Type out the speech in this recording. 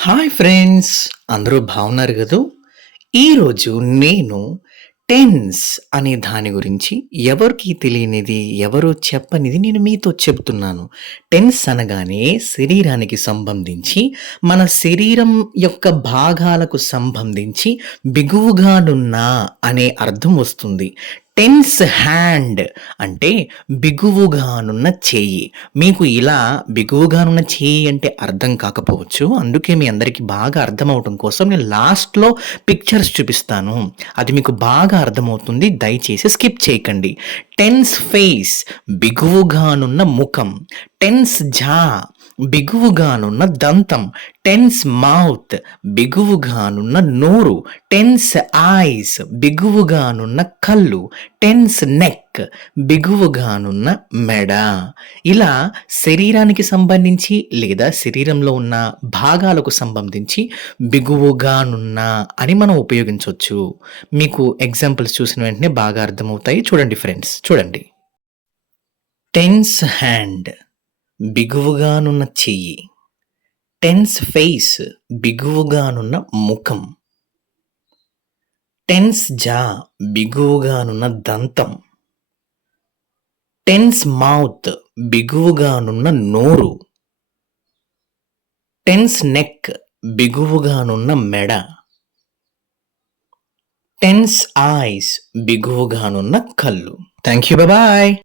Hi friends! అందరూ బాగున్నారు గదూ! ఈరోజు నేను టెన్స్ అనే దాని గురించి ఎవరికీ తెలియనిది, ఎవరు చెప్పనిది నేను మీతో చెప్తున్నాను. టెన్స్ అనగానే శరీరానికి సంబంధించి, మన శరీరం యొక్క భాగాలకు సంబంధించి బిగువుగానున్న అనే అర్థం వస్తుంది. టెన్స్ హ్యాండ్ అంటే బిగువుగానున్న చెయ్యి. మీకు ఇలా బిగువుగానున్న చెయ్యి అంటే అర్థం కాకపోవచ్చు. అందుకే మీ అందరికీ బాగా అర్థమవ్వటం కోసం నేను లాస్ట్‌లో పిక్చర్స్ చూపిస్తాను. అది మీకు బాగా అర్థమవుతుంది. దయచేసి స్కిప్ చేయకండి. టెన్స్ ఫేస్ బిగువుగానున్న ముఖం. టెన్స్ జా బిగువుగానున్న దంతం. టెన్స్ మౌత్ బిగువుగానున్న నోరు. టెన్స్ ఐస్ బిగువుగానున్న కళ్ళు. టెన్స్ నెక్ బిగువుగానున్న మెడ. ఇలా శరీరానికి సంబంధించి లేదా శరీరంలో ఉన్న భాగాలకు సంబంధించి బిగువుగానున్న అని మనం ఉపయోగించొచ్చు. మీకు ఎగ్జాంపుల్స్ చూసిన వెంటనే బాగా అర్థమవుతాయి. చూడండి ఫ్రెండ్స్ చూడండి. టెన్స్ హ్యాండ్ బిగువుగానున్న చెయ్యి. టెన్స్ ఫేస్ బిగువుగానున్న ముఖం. టెన్స్ జా బిగువుగానున్న దంతం. టెన్స్ మౌత్ బిగువుగానున్న నోరు. టెన్స్ నెక్ బిగువుగానున్న మెడ. టెన్స్ ఐస్ బిగువుగానున్న కళ్ళు. Thank you. బాయ్.